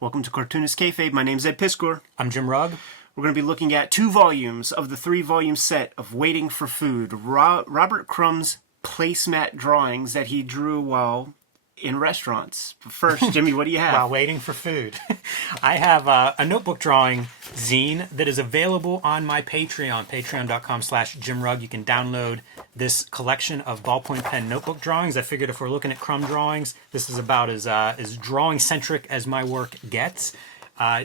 Welcome to Cartoonist Kayfabe. My name's Ed Piskor. I'm Jim Rugg. We're going to be looking at 2 volumes of the 3-volume set of Waiting for Food, Robert Crumb's placemat drawings that he drew while in restaurants. First, Jimmy, what do you have? While waiting for food. I have a notebook drawing zine that is available on my Patreon, patreon.com/JimRugg. You can download this collection of ballpoint pen notebook drawings. I figured if we're looking at Crumb drawings, this is about as drawing-centric as my work gets.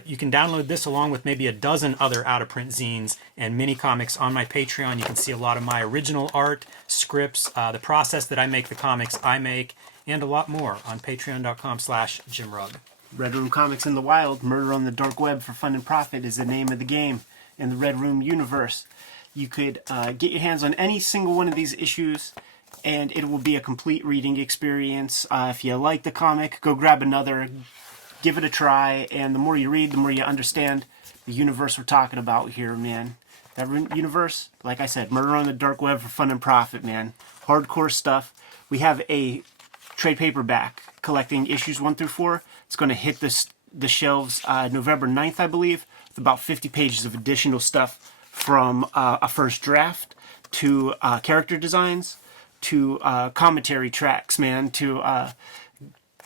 You can download this along with maybe a dozen other out-of-print zines and mini comics on my Patreon. You can see a lot of my original art, scripts, the process that I make the comics I make, and a lot more on patreon.com/JimRugg. Red Room Comics in the Wild, Murder on the Dark Web for Fun and Profit is the name of the game in the Red Room universe. You could get your hands on any single one of these issues, and it will be a complete reading experience. If you like the comic, go grab another, give it a try, and the more you read, the more you understand the universe we're talking about here, man. That universe, like I said, Murder on the Dark Web for Fun and Profit, man. Hardcore stuff. We have a trade paperback collecting issues 1 through 4. It's going to hit the shelves November 9th, I believe, with about 50 pages of additional stuff from a first draft to character designs to commentary tracks, man, to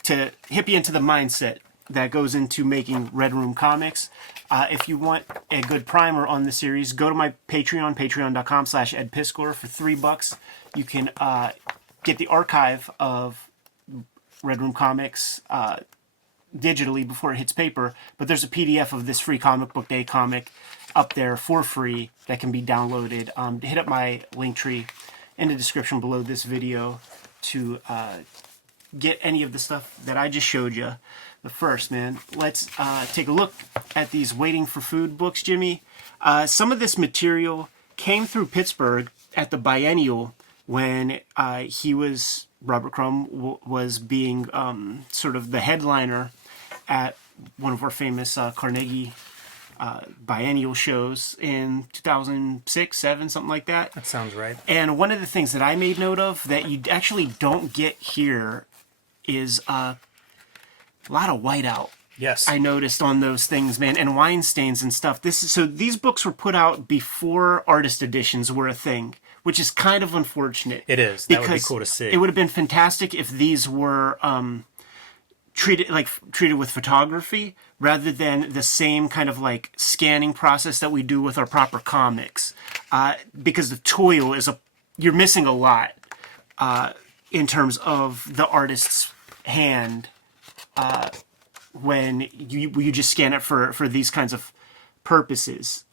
hip you into the mindset that goes into making Red Room comics. If you want a good primer on the series, go to my Patreon, patreon.com/EdPiskor. For $3, you can get the archive of Red Room comics digitally before it hits paper, but there's a PDF of this free Comic Book Day comic up there for free that can be downloaded. Hit up my link tree in the description below this video to get any of the stuff that I just showed you. But first, man, let's take a look at these Waiting for Food books, Jimmy. Some of this material came through Pittsburgh at the Biennial when Robert Crumb was being sort of the headliner at one of our famous Carnegie Biennial shows in 2006, 7, something like that. That sounds right. And one of the things that I made note of that you actually don't get here is a lot of whiteout. Yes. I noticed on those things, man, and wine stains and stuff. So these books were put out before artist editions were a thing, which is kind of unfortunate. It is. That would be cool to see. It would have been fantastic if these were treated with photography rather than the same kind of like scanning process that we do with our proper comics. Because the toil you're missing a lot in terms of the artist's hand when you just scan it for these kinds of purposes.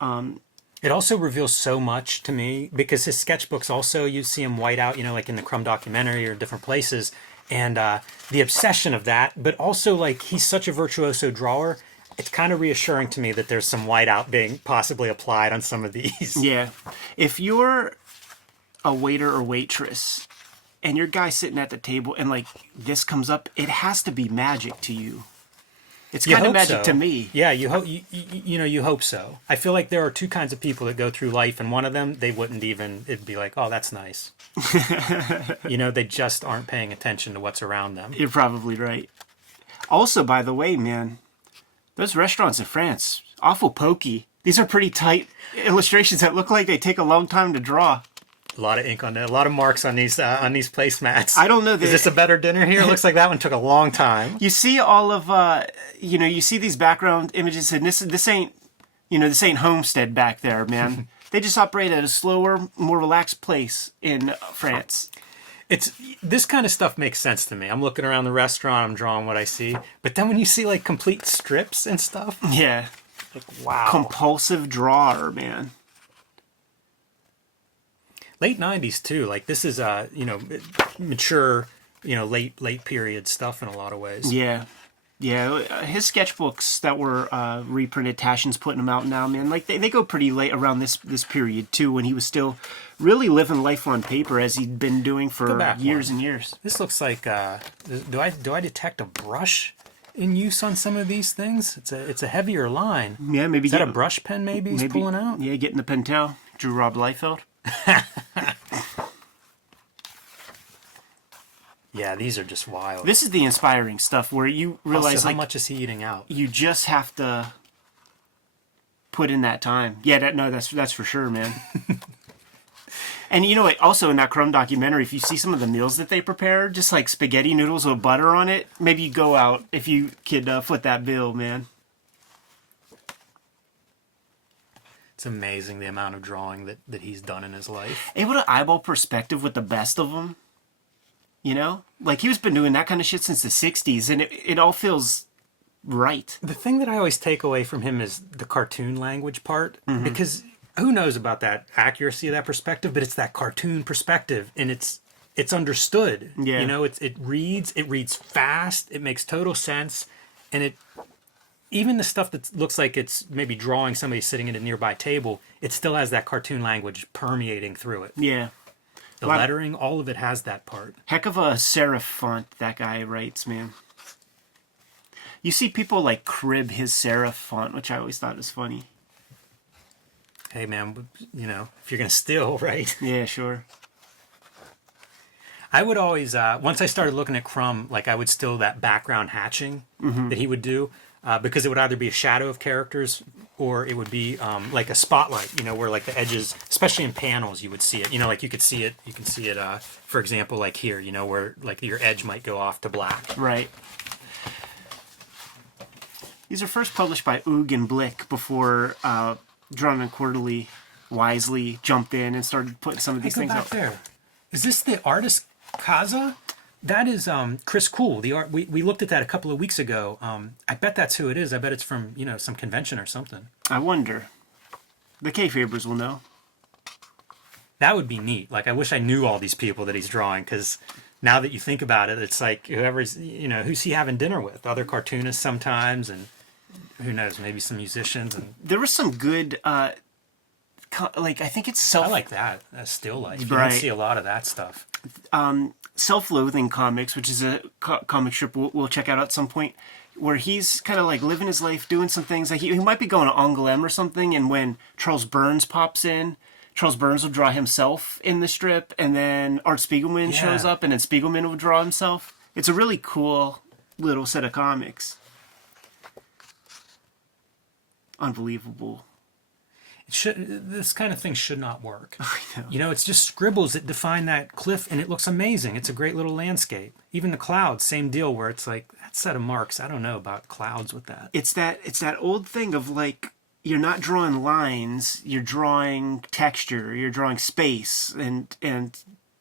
It also reveals so much to me because his sketchbooks also, you see him white out, like in the Crumb documentary or different places, and the obsession of that, but also like he's such a virtuoso drawer, it's kind of reassuring to me that there's some whiteout being possibly applied on some of these. Yeah. If you're a waiter or waitress and your guy's sitting at the table and like this comes up, it has to be magic to you. It's kind of magic to me. Yeah, you hope you hope so. I feel like there are 2 kinds of people that go through life, and one of them it'd be like, oh, that's nice. They just aren't paying attention to what's around them. You're probably right. Also, by the way, man, those restaurants in France, awful pokey. These are pretty tight illustrations that look like they take a long time to draw. A lot of ink on there, a lot of marks on these placemats. I don't know. Is this a better dinner here? It looks like that one took a long time. You see all of, you see these background images, and this ain't Homestead back there, man. They just operate at a slower, more relaxed place in France. This kind of stuff makes sense to me. I'm looking around the restaurant, I'm drawing what I see, but then when you see like complete strips and stuff, yeah, like wow, compulsive drawer, man. Late 90s too. Like this is mature, late period stuff in a lot of ways. Yeah. His sketchbooks that were reprinted, Taschen's putting them out now, man. Like they go pretty late around this period too, when he was still really living life on paper as he'd been doing for years and years. This looks like do I detect a brush in use on some of these things? It's a heavier line. Yeah, maybe. Is that a brush pen? Maybe he's pulling out. Yeah, getting the Pentel. Drew Rob Liefeld. Yeah, these are just wild. This is the inspiring stuff where you realize Also, how like much is he eating out? you just have to put in that time. Yeah, that's for sure, man. And you know what? Also in that Crumb documentary, if you see some of the meals that they prepare, just like spaghetti noodles with butter on it, maybe you go out if you could foot that bill, man. It's amazing the amount of drawing that he's done in his life. Able to eyeball perspective with the best of them. You know? Like, he's been doing that kind of shit since the 60s, and it all feels right. The thing that I always take away from him is the cartoon language part, because who knows about that accuracy of that perspective, but it's that cartoon perspective, and it's understood. Yeah. You know, it reads fast, it makes total sense, and even the stuff that looks like it's maybe drawing somebody sitting at a nearby table, it still has that cartoon language permeating through it. Yeah. The lettering, all of it has that part. Heck of a serif font that guy writes, man. You see people like crib his serif font, which I always thought was funny. Hey, man, you know, if you're going to steal, right? Yeah, sure. I would always, once I started looking at Crumb, like I would still that background hatching that he would do, because it would either be a shadow of characters or it would be like a spotlight, you know, where like the edges, especially in panels, you would see it. You know, like you can see it, for example, like here, you know, where like your edge might go off to black. Right. These are first published by Oog and Blick before Drawn and Quarterly wisely jumped in and started putting some of these things out. There. Is this the artist Kaza? That is Chris Cool. The art we looked at that a couple of weeks ago. I bet that's who it is. I bet it's from, you know, some convention or something. I wonder. The Kayfabers will know. That would be neat. Like, I wish I knew all these people that he's drawing, because now that you think about it, it's like whoever's, you know, who's he having dinner with? Other cartoonists sometimes, and who knows, maybe some musicians. And there was some good, like, I think it's I like that. That's still life. You Right. don't see a lot of that stuff. Self-Loathing Comics, which is a comic strip we'll check out at some point, where he's kind of like living his life, doing some things. Like he might be going to Angoulême or something, and when Charles Burns pops in, Charles Burns will draw himself in the strip, and then Art Spiegelman shows up, and then Spiegelman will draw himself. It's a really cool little set of comics. Unbelievable. This kind of thing should not work. I know. You know, it's just scribbles that define that cliff, and it looks amazing. It's a great little landscape. Even the clouds, same deal, where it's like, that set of marks, I don't know about clouds with that. It's that old thing of like, you're not drawing lines, you're drawing texture, you're drawing space, and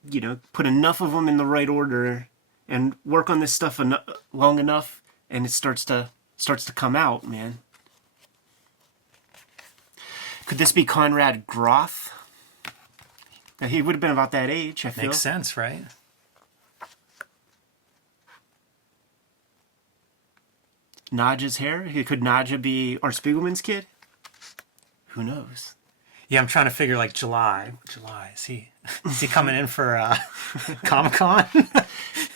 you know, put enough of them in the right order and work on this stuff long enough, and it starts to come out, man. Could this be Conrad Groth? He would have been about that age, I feel. Makes sense, right? Nadja's hair? Could Nadja be Art Spiegelman's kid? Who knows? Yeah, I'm trying to figure like July, is he coming in for Comic-Con?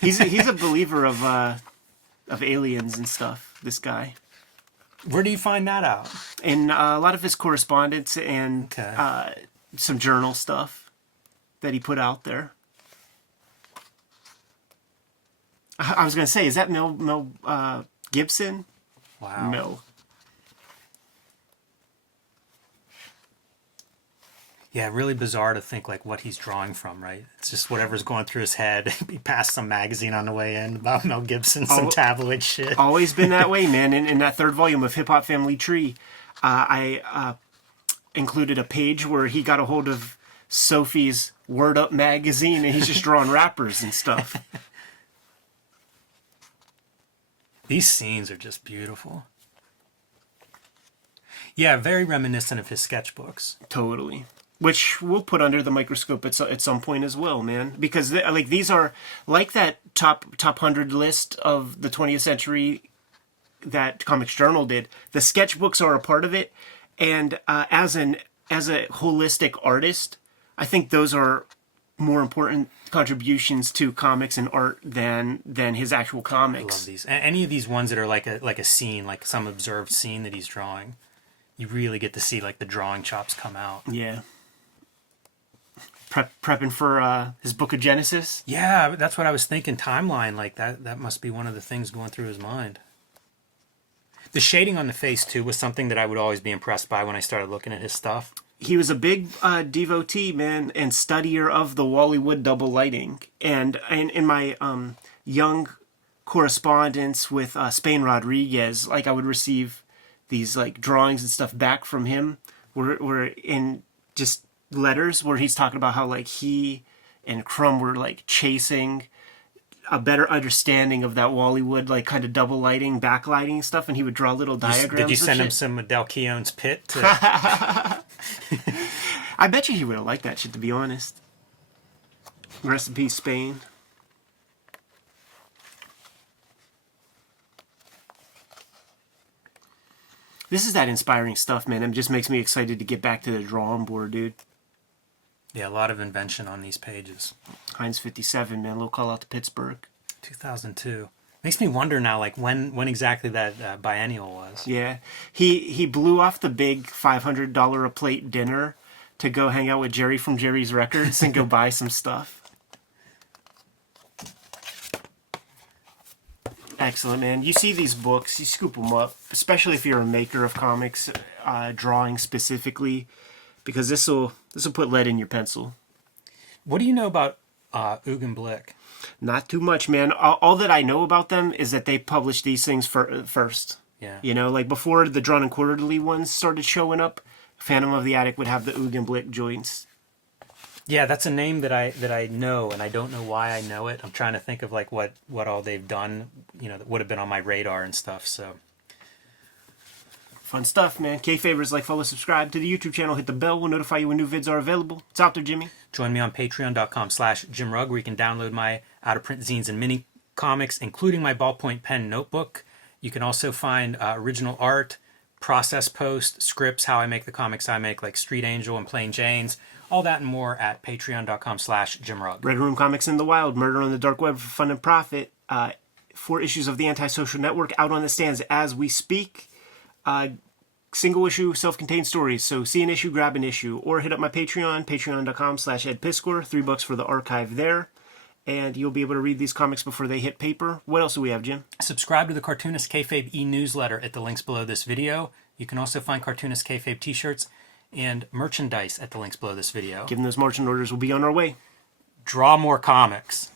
He's a believer of aliens and stuff, this guy. Where do you find that out? In a lot of his correspondence and some journal stuff that he put out there. I was going to say, is that Mel Gibson? Wow. No. Yeah, really bizarre to think like what he's drawing from, right? It's just whatever's going through his head. He passed some magazine on the way in about Mel Gibson, some tabloid shit. Always been that way, man. In that third volume of Hip Hop Family Tree, I included a page where he got a hold of Sophie's Word Up magazine, and he's just drawing rappers and stuff. These scenes are just beautiful. Yeah, very reminiscent of his sketchbooks. Totally. Which we'll put under the microscope at some point as well, man. Because like these are like that top 100 list of the 20th century that Comics Journal did. The sketchbooks are a part of it, and as a holistic artist, I think those are more important contributions to comics and art than his actual comics. I love these. Any of these ones that are like a scene, like some observed scene that he's drawing, you really get to see like the drawing chops come out. Yeah. prepping for his book of Genesis. Yeah, that's what I was thinking. Timeline, like that must be one of the things going through his mind. The shading on the face too was something that I would always be impressed by when I started looking at his stuff. He was a big devotee, man, and studier of the Wally Wood double lighting. And in my young correspondence with Spain Rodriguez, like I would receive these like drawings and stuff back from him, were in just letters where he's talking about how like he and Crumb were like chasing a better understanding of that Wally Wood like kind of double lighting, backlighting stuff, and he would draw little diagrams. Did you send him shit. some Del Keown's Pit? I bet you he would have liked that shit, to be honest. Rest in peace, Spain. This is that inspiring stuff, man. It just makes me excited to get back to the drawing board, dude. Yeah, a lot of invention on these pages. Heinz 57, man. Little call out to Pittsburgh. 2002. Makes me wonder now, like when exactly that biennial was. Yeah, he blew off the big $500 a plate dinner to go hang out with Jerry from Jerry's Records and go buy some stuff. Excellent, man. You see these books, you scoop them up, especially if you're a maker of comics, drawing specifically, because this will put lead in your pencil. What do you know about Ugin Blick? Not too much, man. All that I know about them is that they published these things first. Yeah. You know, like before the Drawn and Quarterly ones started showing up, Phantom of the Attic would have the Ugin Blick joints. Yeah, that's a name that I know, and I don't know why I know it. I'm trying to think of like what all they've done, that would have been on my radar and stuff. So fun stuff, man. Kayfabers, like, follow, subscribe to the YouTube channel, hit the bell, we'll notify you when new vids are available. It's out there, Jimmy. Join me on patreon.com/JimRugg, where you can download my out-of-print zines and mini comics, including my ballpoint pen notebook. You can also find original art, process post, scripts, how I make the comics I make, like Street Angel and Plain Janes. All that and more at patreon.com/JimRugg. Red Room Comics in the Wild, Murder on the Dark Web for Fun and Profit. 4 issues of the Antisocial Network out on the stands as we speak. Single issue, self-contained stories. So see an issue, grab an issue. Or hit up my Patreon, patreon.com/EdPiscor. $3 for the archive there. And you'll be able to read these comics before they hit paper. What else do we have, Jim? Subscribe to the Cartoonist Kayfabe e-newsletter at the links below this video. You can also find Cartoonist Kayfabe t-shirts and merchandise at the links below this video. Given those marching orders, we'll be on our way. Draw more comics.